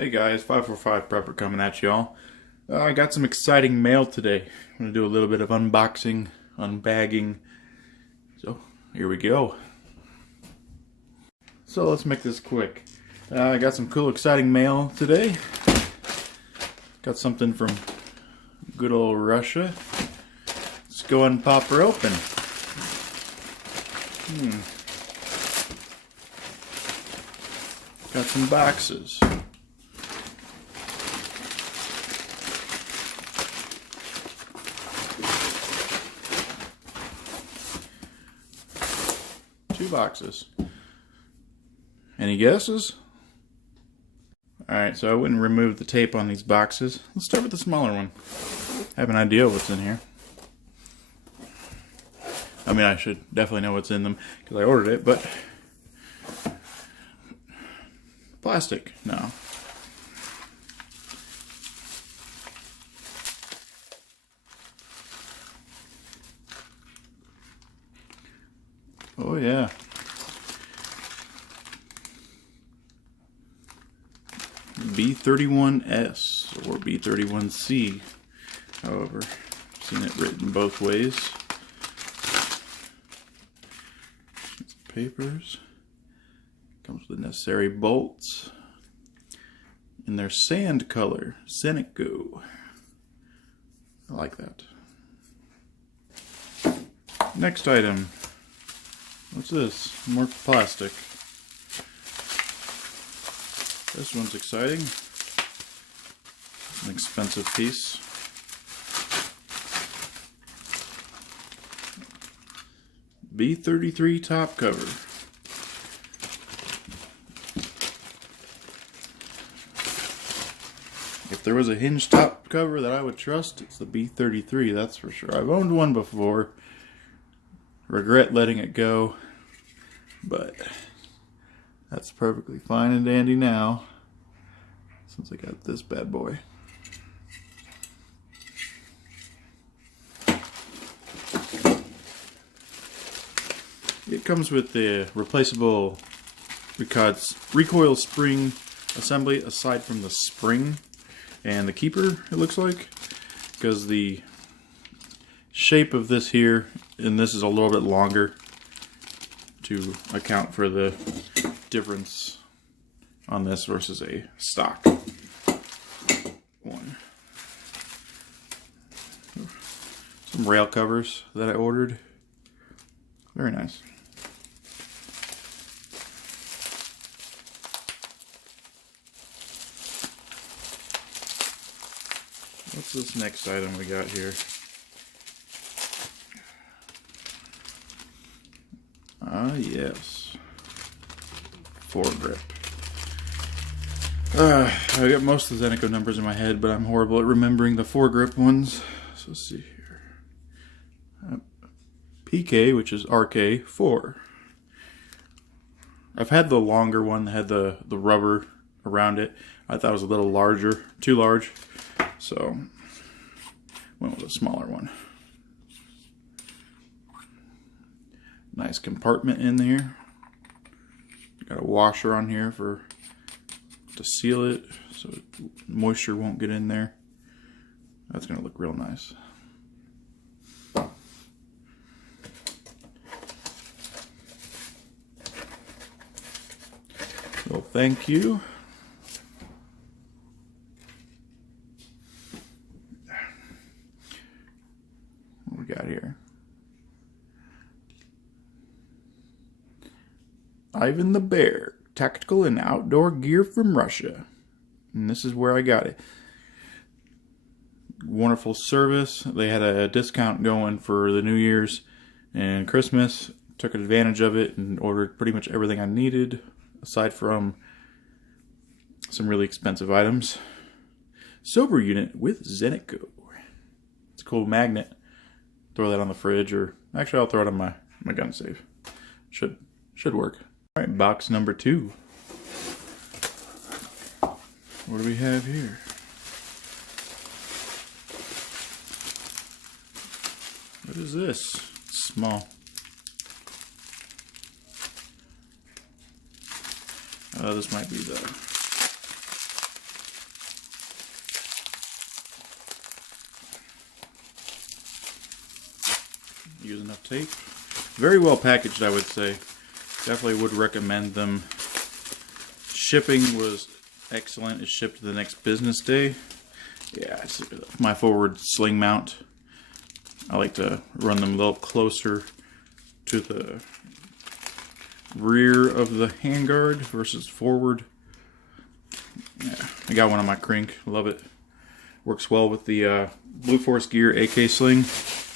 Hey guys, 545 Prepper coming at y'all. I got some exciting mail today. I'm going to do a little bit of unboxing, unbagging. So, here we go. So, let's make this quick. I got some cool, exciting mail today. Got something from good old Russia. Let's go ahead and pop her open. Got some boxes. Two boxes. Any guesses? Alright, so I wouldn't remove the tape on these boxes. Let's start with the smaller one. I have an idea what's in here. I mean, I should definitely know what's in them because I ordered it, but plastic, no. Oh yeah. B31S or B31C. However, I've seen it written both ways. Papers. Comes with the necessary bolts. And their sand color, Seneco. I like that. Next item. What's this? More plastic. This one's exciting. An expensive piece. B33 top cover. If there was a hinge top cover that I would trust, it's the B33, that's for sure. I've owned one before. Regret letting it go, but that's perfectly fine and dandy now since I got this bad boy. It comes with the replaceable recoil spring assembly aside from the spring and the keeper, it looks like, because the shape of this here, and this is a little bit longer to account for the difference on this versus a stock one. Some rail covers that I ordered. Very nice. What's this next item we got here? Ah, yes. Foregrip. I got most of the Seneco numbers in my head, but I'm horrible at remembering the foregrip ones. So let's see here. PK, which is RK4. I've had the longer one that had the rubber around it. I thought it was a little larger, too large. So, went with a smaller one. Nice compartment in there. Got a washer on here to seal it so moisture won't get in there. That's gonna look real nice. Well, thank you. What we got here? Ivan the Bear, tactical and outdoor gear from Russia. And this is where I got it. Wonderful service. They had a discount going for the New Year's and Christmas. Took advantage of it and ordered pretty much everything I needed, aside from some really expensive items. Sober unit with Seneco. It's a cool magnet. Throw that on the fridge, or actually I'll throw it on my gun safe. Should work. Alright, box number 2. What do we have here? What is this? It's small. This might be the use enough tape. Very well packaged, I would say. Definitely would recommend them. Shipping was excellent. It shipped the next business day. Yeah, it's my forward sling mount. I like to run them a little closer to the rear of the handguard versus forward. Yeah, I got one on my crank. Love it. Works well with the Blue Force Gear AK sling. Let's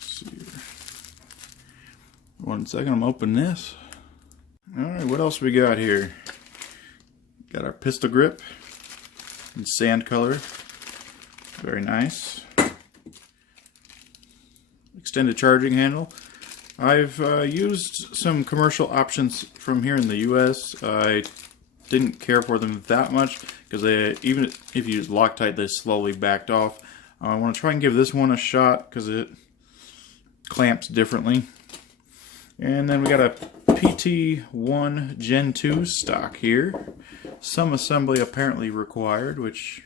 see here. 1 second, I'm opening this. Alright, what else we got here? Got our pistol grip in sand color. Very nice. Extended charging handle. I've used some commercial options from here in the US. I didn't care for them that much because even if you use Loctite, they slowly backed off. I want to try and give this one a shot because it clamps differently. And then we got a PT1 Gen 2 stock here. Some assembly apparently required, which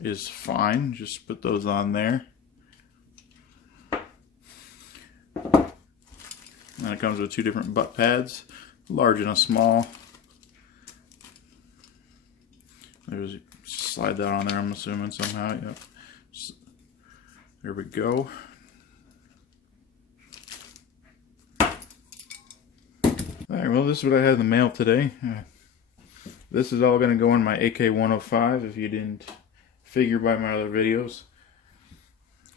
is fine. Just put those on there. And it comes with 2 different butt pads, large and a small. There's slide that on there, I'm assuming somehow. Yep. There we go. Alright, well, this is what I had in the mail today. This is all going to go in my AK-105 if you didn't figure by my other videos.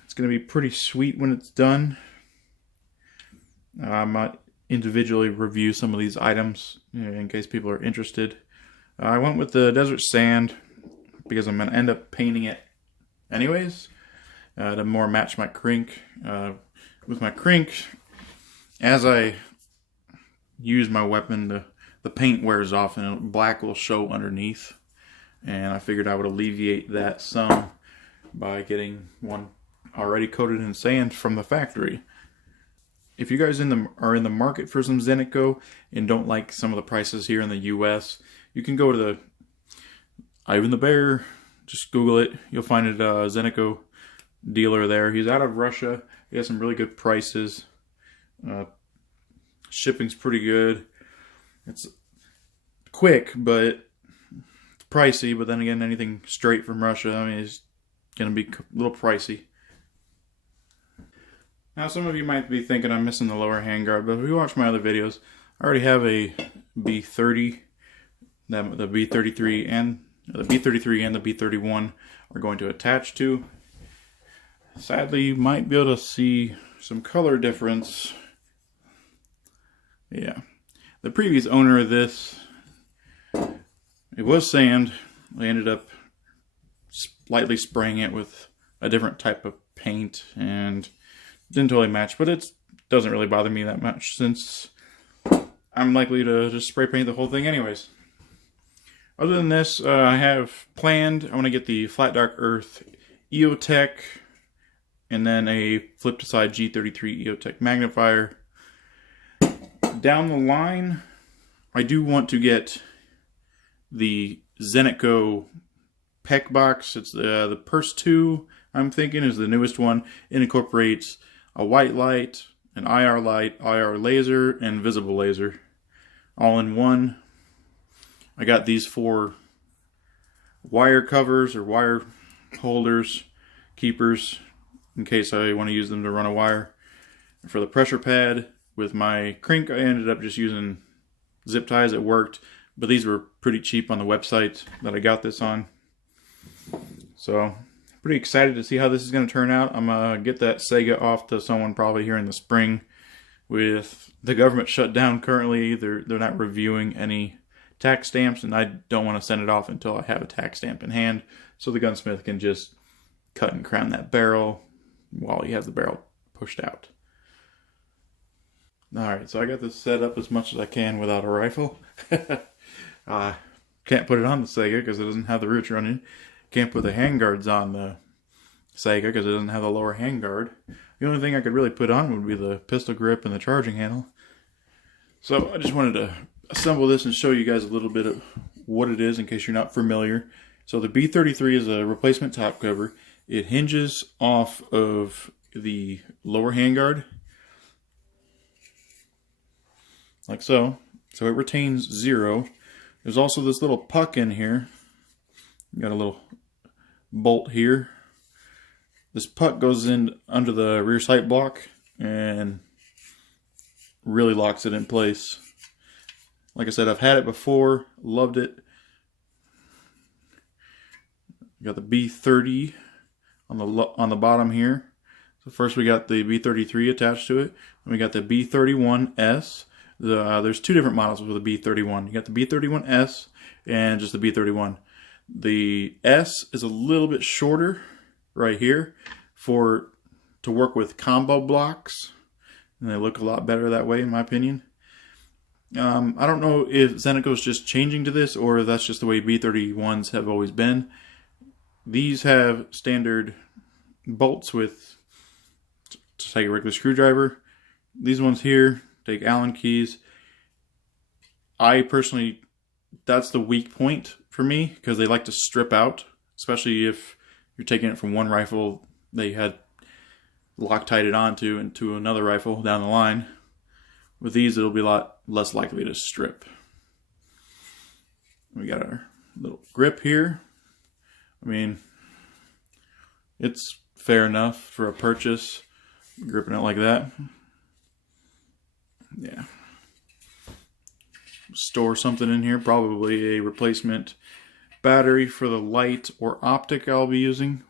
It's going to be pretty sweet when it's done. I might individually review some of these items in case people are interested. I went with the desert sand because I'm going to end up painting it anyways to more match my crank. With my crank, as I use my weapon, the paint wears off and black will show underneath. And I figured I would alleviate that some by getting one already coated in sand from the factory. If you guys are in the market for some Zenitco and don't like some of the prices here in the US, you can go to the Ivan the Bear. Just Google it. You'll find it a Zenitco dealer there. He's out of Russia. He has some really good prices. Shipping's pretty good. It's quick, but it's pricey. But then again, anything straight from Russia, I mean, it's going to be a little pricey. Now, some of you might be thinking I'm missing the lower handguard, but if you watch my other videos, I already have a B30. The B33 and the B31 are going to attach to. Sadly, you might be able to see some color difference. Yeah. The previous owner of this, it was sand. I ended up lightly spraying it with a different type of paint and didn't totally match, but it doesn't really bother me that much since I'm likely to just spray paint the whole thing anyways. Other than this, I have planned, I want to get the Flat Dark Earth EOTech and then a flip to side G33 EOTech magnifier. Down the line, I do want to get the Zenitco PEC box. It's the Purse 2, I'm thinking, is the newest one. It incorporates a white light, an IR light, IR laser, and visible laser. All in one. I got these 4 wire covers or wire holders, keepers, in case I want to use them to run a wire. And for the pressure pad, with my crank, I ended up just using zip ties. It worked, but these were pretty cheap on the website that I got this on. So, pretty excited to see how this is going to turn out. I'm going to get that Sega off to someone probably here in the spring. With the government shut down currently, they're not reviewing any tax stamps, and I don't want to send it off until I have a tax stamp in hand, so the gunsmith can just cut and crown that barrel while he has the barrel pushed out. Alright, so I got this set up as much as I can without a rifle. Can't put it on the Sega because it doesn't have the roots running. Can't put the handguards on the Sega because it doesn't have the lower handguard. The only thing I could really put on would be the pistol grip and the charging handle. So I just wanted to assemble this and show you guys a little bit of what it is in case you're not familiar. So the B33 is a replacement top cover. It hinges off of the lower handguard, like so. So it retains 0. There's also this little puck in here. You got a little bolt here. This puck goes in under the rear sight block and really locks it in place. Like I said, I've had it before, loved it. You got the B30 on the bottom here. So first we got the B33 attached to it, and we got the B31S. There's two different models with the B31. You got the B31S and just the B31. The S is a little bit shorter right here to work with combo blocks, and they look a lot better that way in my opinion. I don't know if Zeniko's just changing to this or if that's just the way B31s have always been. These have standard bolts with to take a regular screwdriver. These ones here take Allen keys. I personally, that's the weak point for me because they like to strip out, especially if you're taking it from one rifle they had Loctited onto into another rifle down the line. With these, it'll be a lot less likely to strip. We got our little grip here. I mean, it's fair enough for a purchase, gripping it like that. Yeah. Store something in here, probably a replacement battery for the light or optic I'll be using.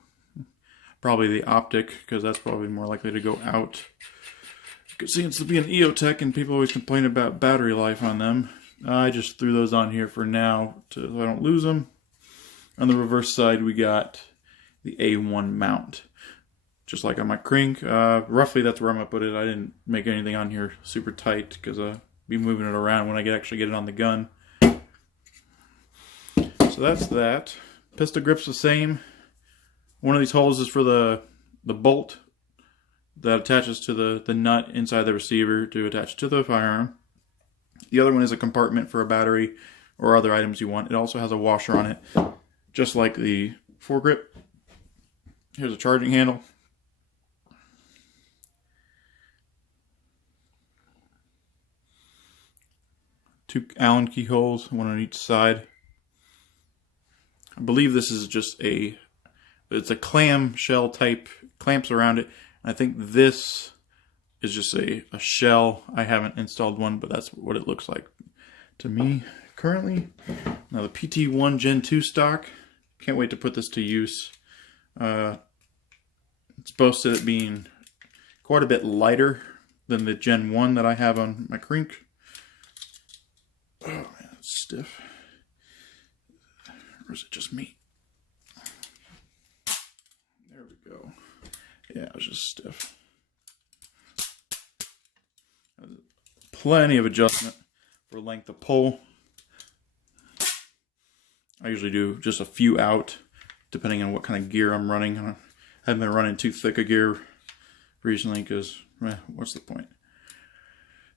Probably the optic, because that's probably more likely to go out. It seems to be an EOTech, and people always complain about battery life on them. I just threw those on here for now so I don't lose them. On the reverse side, we got the A1 mount, just like on my crank. Roughly, that's where I'm gonna put it. I didn't make anything on here super tight because I'll be moving it around when I actually get it on the gun. So that's that. Pistol grip's the same. One of these holes is for the bolt that attaches to the nut inside the receiver to attach to the firearm. The other one is a compartment for a battery or other items you want. It also has a washer on it, just like the foregrip. Here's a charging handle. Two Allen key holes, one on each side. I believe this is just it's a clamshell type, clamps around it. I think this is just a shell. I haven't installed one, but that's what it looks like to me currently. Now the PT1 Gen 2 stock. Can't wait to put this to use. It's boasted at being quite a bit lighter than the Gen 1 that I have on my crink. Oh man, it's stiff. Or is it just me? There we go. Yeah, it was just stiff. Plenty of adjustment for length of pull. I usually do just a few out, depending on what kind of gear I'm running. I haven't been running too thick a gear recently because, what's the point?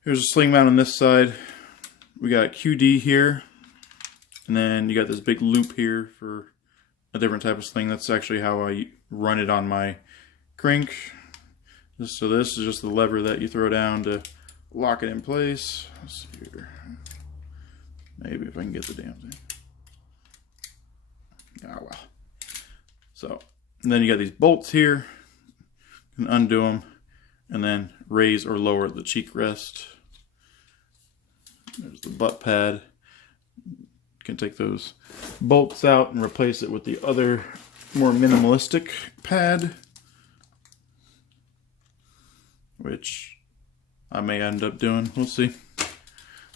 Here's a sling mount on this side. We got QD here, and then you got this big loop here for a different type of sling. That's actually how I run it on my crank. So this is just the lever that you throw down to lock it in place. Let's see here. Maybe if I can get the damn thing. Oh well. So, and then you got these bolts here. You can undo them and then raise or lower the cheek rest. There's the butt pad. You can take those bolts out and replace it with the other more minimalistic pad, which I may end up doing. We'll see.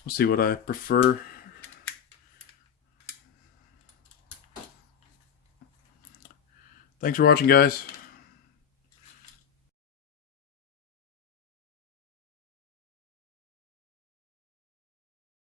We'll see what I prefer. Thanks for watching, guys.